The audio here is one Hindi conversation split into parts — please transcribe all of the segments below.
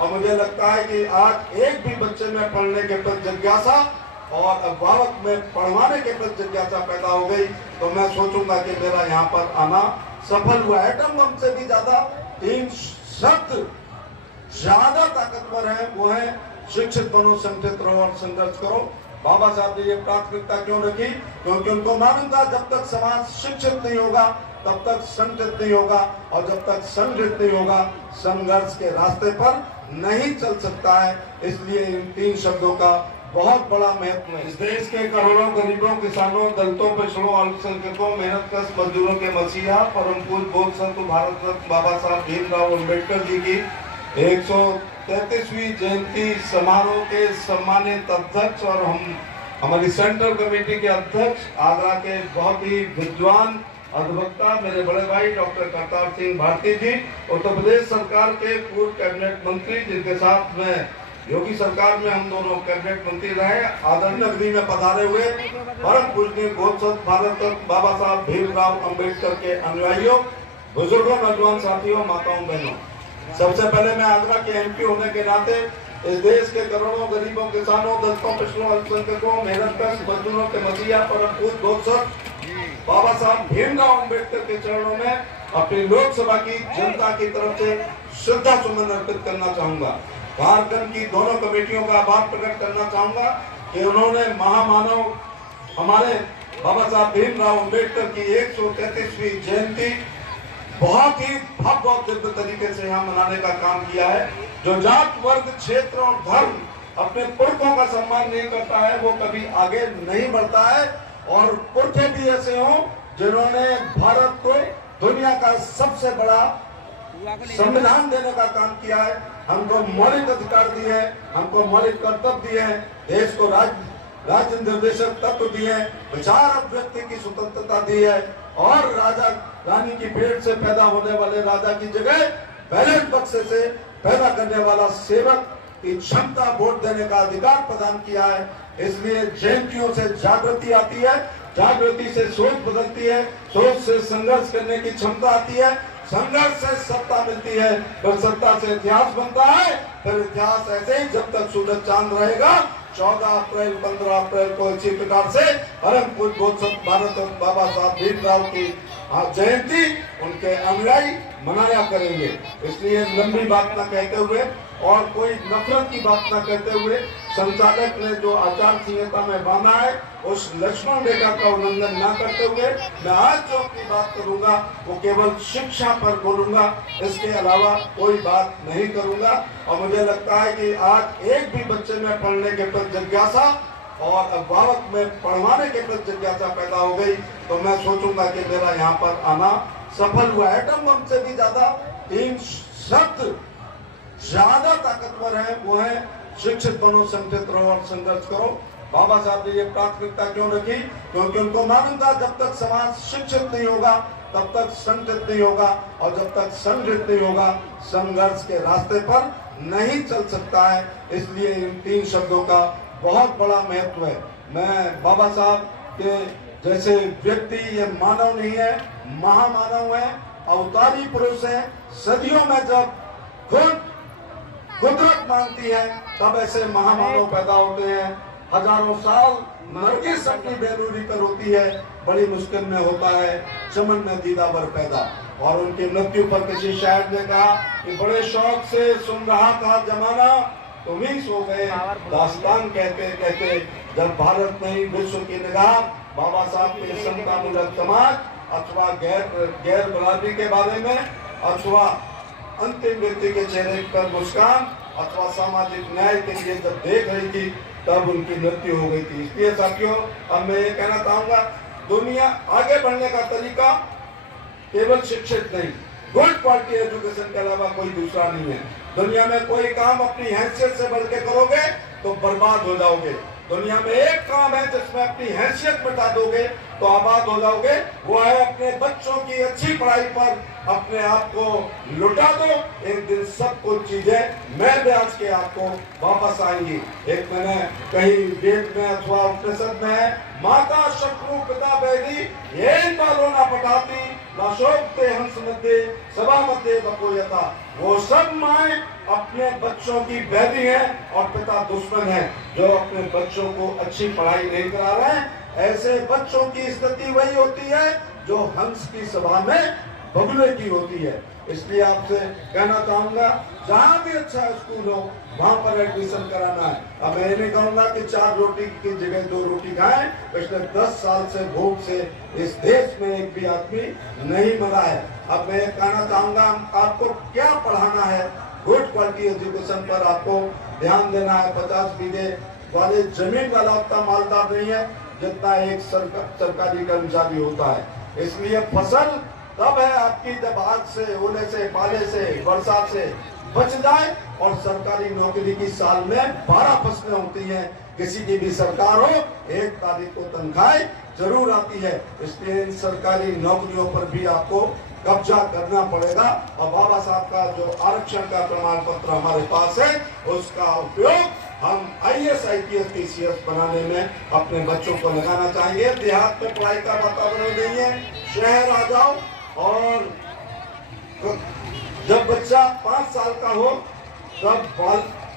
और मुझे लगता है कि आज एक भी बच्चे में पढ़ने के प्रति जिज्ञासा और अभिभावक में पढ़वाने के प्रति जिज्ञासा पैदा हो गई तो मैं सोचूंगा कि मेरा यहाँ पर आना सफल हुआ। एटम बम से भी ज्यादा 3 शब्द ज्यादा ताकतवर है, वो है शिक्षित बनो, संगठित रहो और संघर्ष करो। बाबा साहब ने ये प्राथमिकता क्यों रखी? क्योंकि उनको मालूम था जब तक समाज शिक्षित नहीं होगा तब तक संगठित नहीं होगा, और जब तक संगठित नहीं होगा संघर्ष के रास्ते पर नहीं चल सकता है। इसलिए इन 3 शब्दों का बहुत बड़ा महत्व है। इस देश के करोड़ों गरीबों, किसानों, दलितों, पिछड़ों, अल्पसंख्यकों, मेहनतकश मजदूरों के मसीहा परम पूज्य बोध संत भारत रत्न बाबा साहब भीमराव अम्बेडकर जी की 133वीं जयंती समारोह के सम्मानित अध्यक्ष और हमारी सेंट्रल कमेटी के अध्यक्ष, आगरा के बहुत ही विद्वान अधिवक्ता मेरे बड़े भाई डॉक्टर करतार सिंह भारती जी, उत्तर प्रदेश सरकार के पूर्व कैबिनेट मंत्री, जिनके साथ में योगी सरकार में हम दोनों कैबिनेट मंत्री रहे, आदरणीय नगरी में पधारे हुए परम पूजनीय बोध संत भारत रत्न बाबा साहब भीमराव अम्बेडकर के अनुयायियों, बुजुर्गों, नौजवान साथियों, माताओं, बहनों, सबसे पहले मैं आगरा के एमपी होने के नाते इस देश के करोड़ों गरीबों, किसानों, दलितों, पिछड़ों, अल्पसंख्यकों, मेहनतकश मजदूरों के मसीहा परम पूज्य बोध संत बाबा साहब भीमराव अम्बेडकर के चरणों में अपनी लोकसभा की जनता की तरफ से श्रद्धा सुमन अर्पित करना चाहूंगा। झारखंड की दोनों कमेटियों का आभार प्रकट करना चाहूंगा कि उन्होंने महामानव हमारे बाबा साहब भीमराव अम्बेडकर की 133वीं जयंती बहुत ही भव्य और दिव्य तरीके से यहाँ मनाने का काम किया है। जो जात, वर्ग, क्षेत्र और धर्म अपने पुरखों का सम्मान नहीं करता है वो कभी आगे नहीं बढ़ता है, और पुरखे भी ऐसे हों जिन्होंने भारत को दुनिया का सबसे बड़ा संविधान देने का काम किया है, हमको मौलिक अधिकार दिए हैं, हमको मौलिक कर्तव्य दिए हैं, देश को राज्य निर्देशक तत्व दिए हैं, विचार अभिव्यक्ति की स्वतंत्रता दी है, और राजा रानी की पेट से पैदा होने वाले राजा की जगह बैलेट बक्से से पैदा करने वाला सेवक की क्षमता, वोट देने का अधिकार प्रदान किया है। इसलिए जयंतियों से जागृति आती है, जागृति से सोच बदलती है, सोच से संघर्ष करने की क्षमता आती है, संघर्ष से सत्ता मिलती है, फिर सत्ता से इतिहास बनता है, फिर इतिहास ऐसे ही जब तक सूरज चांद रहेगा। 14 अप्रैल 15 अप्रैल को इसी प्रकार से परम पूज्य बोध संत भारत रत्न बाबा साहब भीमराव की जयंती उनके अनुयायी मनाया करेंगे। इसलिए लंबी बात न कहते हुए और कोई नफरत की बात न कहते हुए, संचालक ने जो आचार संहिता में बांधा है उस लक्ष्मण रेखा का उल्लंघन न करते हुए मैं आज जो अपनी बात करूंगा वो केवल शिक्षा पर बोलूंगा, इसके अलावा कोई बात नहीं करूंगा। और मुझे लगता है कि आज एक भी बच्चे में पढ़ने के प्रति जिज्ञासा और अभिभावक में पढ़वाने के प्रति जिज्ञासा पैदा हो गई तो मैं सोचूंगा कि मेरा यहाँ पर आना सफल हुआ। एटम बम से भी ज्यादा 3 शब्द ज्यादा ताकतवर है, वो है शिक्षित बनो, संगठित रहो और संघर्ष करो। बाबा साहब ने ये प्राथमिकता क्यों रखी? क्योंकि उनको मालूम था जब तक समाज शिक्षित नहीं होगा तब तक संगठित नहीं होगा, और जब तक संगठित नहीं होगा संघर्ष के रास्ते पर नहीं चल सकता है। इसलिए इन 3 शब्दों का बहुत बड़ा महत्व है। मैं बाबा साहब के जैसे व्यक्ति, ये मानव नहीं है, महामानव है, अवतारी पुरुष है। सदियों में जब खुद कुदरत मांगती है तब ऐसे महामानव पैदा होते हैं। हजारों साल नरगिस अपनी बेलूरी पर होती है, बड़ी मुश्किल में होता है चमन में दीदावर पैदा। और उनकी मृत्यु पर किसी शायर ने कहा कि बड़े शौक से सुन रहा था जमाना, तुम ही सो गए दास्तान कहते कहते, जब भारत नहीं विश्व की निगाह बाबा साहब के समतामूलक समाज अथवा गैर बराबरी के बारे में, अथवा अंतिम व्यक्ति के चेहरे पर मुस्कान, अथवा सामाजिक न्याय के लिए जब देख रही थी तब उनकी मृत्यु हो गई थी। इसलिए साथियों, अब मैं ये कहना चाहूंगा, दुनिया आगे बढ़ने का तरीका केवल शिक्षित नहीं, गुड क्वालिटी एजुकेशन के अलावा कोई दूसरा नहीं है। दुनिया में कोई काम अपनी हैसियत से बढ़ के करोगे तो बर्बाद हो जाओगे। दुनिया में एक काम है जिसमें अपनी हैसियत मिटा दोगे तो आबाद हो जाओगे, वो है अपने बच्चों की अच्छी पढ़ाई पर अपने आप को लुटा दो। एक दिन सब कुछ चीजें मैं ब्याज के आपको वापस आएंगी। एक मैंने कहीं वेद में अथवा उपनिषद में है, माता शत्रु पिता बैरी ये बालों ना पटाती, नाशोकते हंस मध्य सभा मध्य बको यथा। वो सब माए अपने बच्चों की बैरी हैं और पिता दुश्मन हैं, जो अपने बच्चों को अच्छी पढ़ाई नहीं करा रहे हैं। ऐसे बच्चों की स्थिति वही होती है जो हंस की सभा में बगुले की होती है। इसलिए आपसे कहना चाहूंगा, जहां भी अच्छा स्कूल हो वहां पर एडमिशन कराना है। अब मैं नहीं कहूंगा कि 4 रोटी की जगह 2 रोटी खाएं। पिछले 10 साल से भूख से इस देश में एक भी आदमी नहीं मरा है। अब मैं कहना चाहूंगा, आपको क्या पढ़ाना है, गुड क्वालिटी एजुकेशन पर आपको ध्यान देना है। 50 बीघे वाले जमीन वाला उतना मालदार नहीं है जितना एक सरकारी कर्मचारी होता है। इसलिए फसल तब है आपकी जब आग से, ओले से, पाले से, बरसात से बच जाए। और सरकारी नौकरी की साल में 12 फसलें होती हैं। किसी की भी सरकार हो, 1 तारीख को तनख्वाह जरूर आती है। इसलिए इन सरकारी नौकरियों पर भी आपको कब्जा करना पड़ेगा। और बाबा साहब का जो आरक्षण का प्रमाण पत्र हमारे पास है, उसका उपयोग हम IAS, IPS, PCS बनाने में अपने बच्चों को लगाना चाहिए। देहात में पढ़ाई का वातावरण नहीं है, शहर आ जाओ। और जब बच्चा 5 साल का हो तब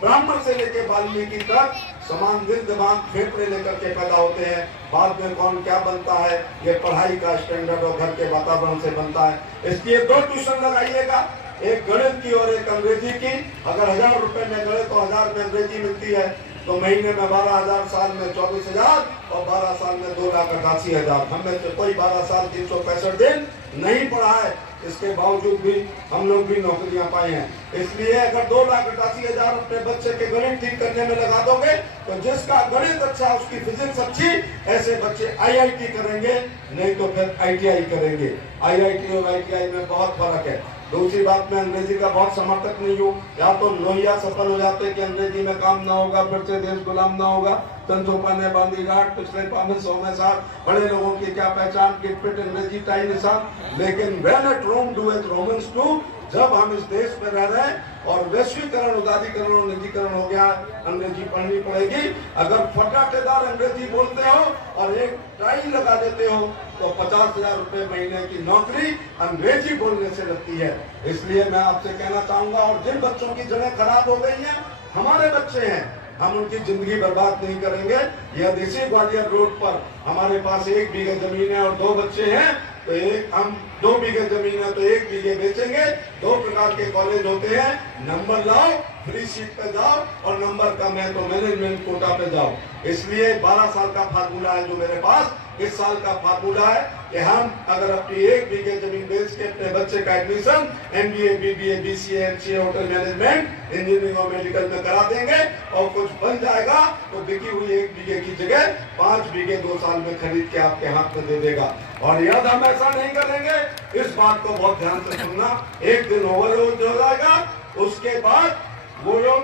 ब्राह्मण से लेकर वाल्मीकि तक समान दिल दिमाग फेफड़े लेकर के पैदा होते हैं। बाद में कौन क्या बनता है, ये पढ़ाई का स्टैंडर्ड और घर के वातावरण से बनता है। इसलिए 2 ट्यूशन लगाइएगा, एक गणित की और एक अंग्रेजी की। अगर 1000 रुपए में गणित और 1000 में अंग्रेजी मिलती है तो महीने में 12,000, साल में 24,000 और 12 साल में 2,88,000। हमें से कोई 12 साल 365 दिन नहीं पढ़ा है, इसके बावजूद भी हम लोग भी नौकरियां पाए हैं। इसलिए अगर 2,88,000 अपने बच्चे के गणित ठीक करने में लगा दोगे तो जिसका गणित अच्छा, उसकी फिजिक्स अच्छी, ऐसे बच्चे IIT करेंगे, नहीं तो फिर ITI करेंगे। IIT और ITI में बहुत फर्क है। दूसरी बात, मैं अंग्रेजी का बहुत समर्थक नहीं हूँ। या तो लोहिया सफल हो जाते कि अंग्रेजी में काम ना होगा, फिर से देश गुलाम ना होगा। तंजोपा ने बांधी गांठ, पिछले 500 में साथ बड़े लोगों की क्या पहचान, किटपिट अंग्रेजी टाई निशान। लेकिन when at Rome do as Romans do, जब हम इस देश में रह रहे हैं और वैश्वीकरण, उदारीकरण और निजीकरण हो गया, अंग्रेजी पढ़नी पड़ेगी। अगर फटाकेदार अंग्रेजी बोलते हो और एक टाई लगा देते हो तो 50,000 रुपए महीने की नौकरी अंग्रेजी बोलने से लगती है। इसलिए मैं आपसे कहना चाहूंगा, और जिन बच्चों की जगह खराब हो गई है, हमारे बच्चे हैं, हम उनकी जिंदगी बर्बाद नहीं करेंगे। यदि इसी ग्वालियर रोड पर हमारे पास 1 बीघे जमीन है और 2 बच्चे हैं तो हम 2 बीघे जमीन है तो 1 बीघे बेचेंगे। 2 प्रकार के कॉलेज होते हैं, नंबर लाओ, फ्री सीट पे जाओ, और नंबर कम है तो मैनेजमेंट कोटा पे जाओ। इसलिए 12 साल का फार्मूला है जो मेरे पास, इस साल का फार्मूला है कि हम अगर अपनी 1 बीघे जमीन बेच के अपने बच्चे का admission MBA, BBA, BCA, MCA, hotel management, engineering और मेडिकल में करा देंगे और कुछ बन जाएगा तो बिकी हुई 1 बीघे की जगह 5 बीघे 2 साल में खरीद के आपके हाथ में दे देगा। और यदि हम ऐसा नहीं करेंगे, इस बात को बहुत ध्यान से सुनना, एक दिन ओवरलोड हो जाएगा, उसके बाद वो लोग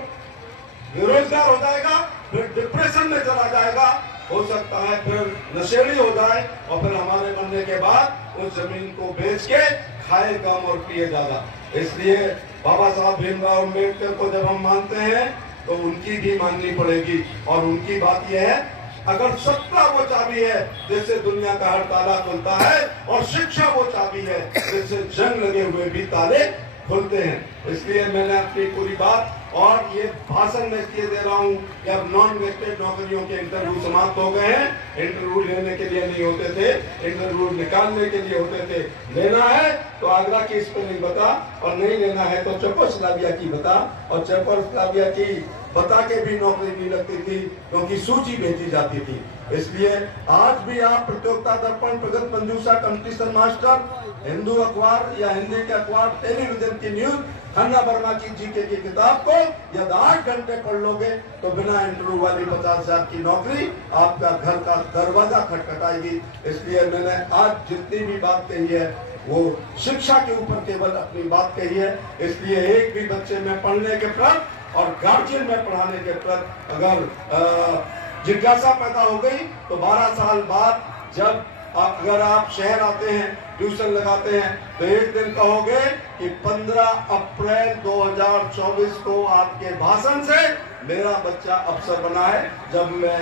बेरोजगार हो जाएगा, फिर डिप्रेशन में चला जाएगा, हो सकता है फिर नशेड़ी हो जाए, और फिर हमारे बनने के बाद उस जमीन को बेच के खाए कम और पिए ज्यादा। इसलिए बाबा साहब भीमराव अम्बेडकर को जब हम मानते हैं तो उनकी भी माननी पड़ेगी। और उनकी बात यह है, अगर सत्ता वो चाबी है जिससे दुनिया का हर ताला खुलता है, और शिक्षा वो चाबी है जिससे जंग लगे हुए भी ताले खुलते हैं। इसलिए मैंने अपनी पूरी बात, और ये भाषण में इसलिए दे रहा हूँ कि अब नॉन वेस्टेड नौकरियों के इंटरव्यू समाप्त हो गए हैं। इंटरव्यू लेने के लिए नहीं होते थे, इंटरव्यू निकालने के लिए होते थे। लेना है तो आगरा की स्पेलिंग बता, और नहीं लेना है तो चेकोस्लोवाकिया की बता, और चेकोस्लोवाकिया की बता के भी नौकरी नहीं लगती थी क्योंकि सूची भेजी जाती थी। इसलिए आज भी आप प्रतियोगिता दर्पण, प्रगत मंजूषा, कंपटीशन मास्टर, हिंदू अखबार या हिंदी के अखबार, टेलीविजन की न्यूज, खन्ना वर्मा की जीके की किताब को यदि 8 घंटे पढ़ लोगे तो बिना इंटरव्यू वाली 50,000 की नौकरी आपका घर का दरवाजा खटखटाएगी। इसलिए मैंने आज जितनी भी बात कही है वो शिक्षा के ऊपर केवल अपनी बात कही है। इसलिए एक भी बच्चे में पढ़ने के प्रति और गार्जियन में पढ़ाने के प्रति अगर जिज्ञासा पैदा हो गई तो 12 साल बाद जब अगर आप शहर आते हैं, ट्यूशन लगाते हैं, तो एक दिन कहोगे कि 15 अप्रैल 2024 को आपके भाषण से मेरा बच्चा अफसर बना है। जब मैं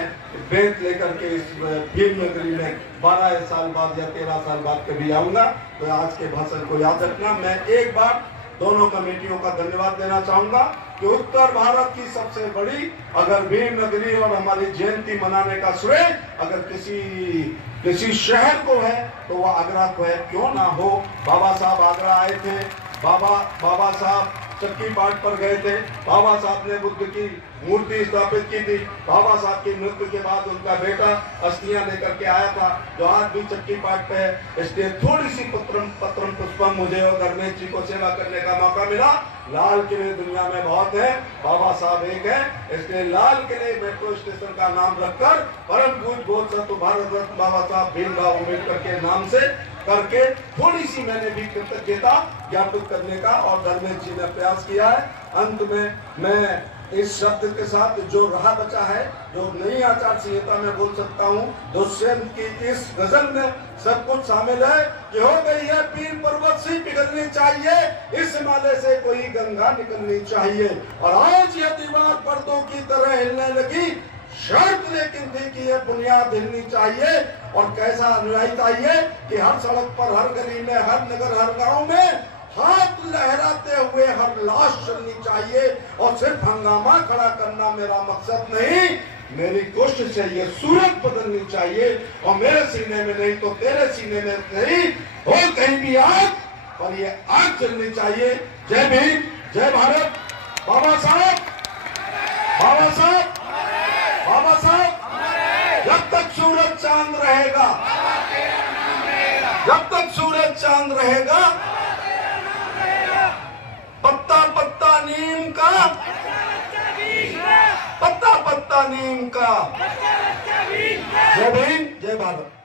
बेंच लेकर के इस भीम नगरी में 12 साल बाद या 13 साल बाद कभी आऊंगा तो आज के भाषण को याद रखना। मैं एक बार दोनों कमेटियों का धन्यवाद देना चाहूंगा कि उत्तर भारत की सबसे बड़ी अगर भीम नगरी और हमारी जयंती मनाने का श्रेय अगर किसी शहर को है तो वह आगरा को है। क्यों ना हो। बाबा साहब आगरा आए थे, बाबा साहब चक्की पाठ पर गए थे, बाबा साहब ने बुद्ध की मूर्ति स्थापित की थी, बाबा साहब की मृत्यु के बाद उनका बेटा अस्थियां लेकर के आया था जो आज भी चक्की पाठ पे है। इसलिए थोड़ी सी पत्रम पुष्पम मुझे और धर्मेश जी को सेवा करने का मौका मिला। लाल किले दुनिया में बहुत है, बाबा साहब एक है, इसलिए लाल किले मेट्रो स्टेशन का नाम रखकर परम पूज्य बोध सत्व भारत रत्न बाबा साहब भीमराव अम्बेडकर के नाम से करके थोड़ी सी मैंने भी कृतज्ञता ज्ञापित करने का और धर्मेश जी ने प्रयास किया है। अंत में मैं इस शब्द के साथ जो रहा बचा है, जो नई आचार संहिता में बोल सकता हूँ, दुष्यंत की इस गजल में सब कुछ शामिल है कि हो गई है पीर पर्वत से पिघलनी चाहिए, इस हिमालय से कोई गंगा निकलनी चाहिए। और आज यह दीवार पर्दों की तरह हिलने लगी, शर्त लेकिन थी कि यह बुनियाद हिलनी चाहिए। और कैसा अनुयायी चाहिए कि हर सड़क पर, हर गली में, हर नगर, हर गांव में हाथ लहराते हुए हर लाश चलनी चाहिए। और सिर्फ हंगामा खड़ा करना मेरा मकसद नहीं, मेरी कोशिश है ये सूरत बदलनी चाहिए। और मेरे सीने में नहीं तो तेरे सीने में नहीं हो कहीं भी आग, और ये आग चलनी चाहिए। जय भीम, जय भारत। बाबा साहब, बाबा साहब, बाबा साहब, जब तक सूरज चांद रहेगा, जब तक सूरज चांद रहेगा, पत्ता पत्ता नीम का, पत्ता पत्ता नीम का। जय भीम, जय भारत।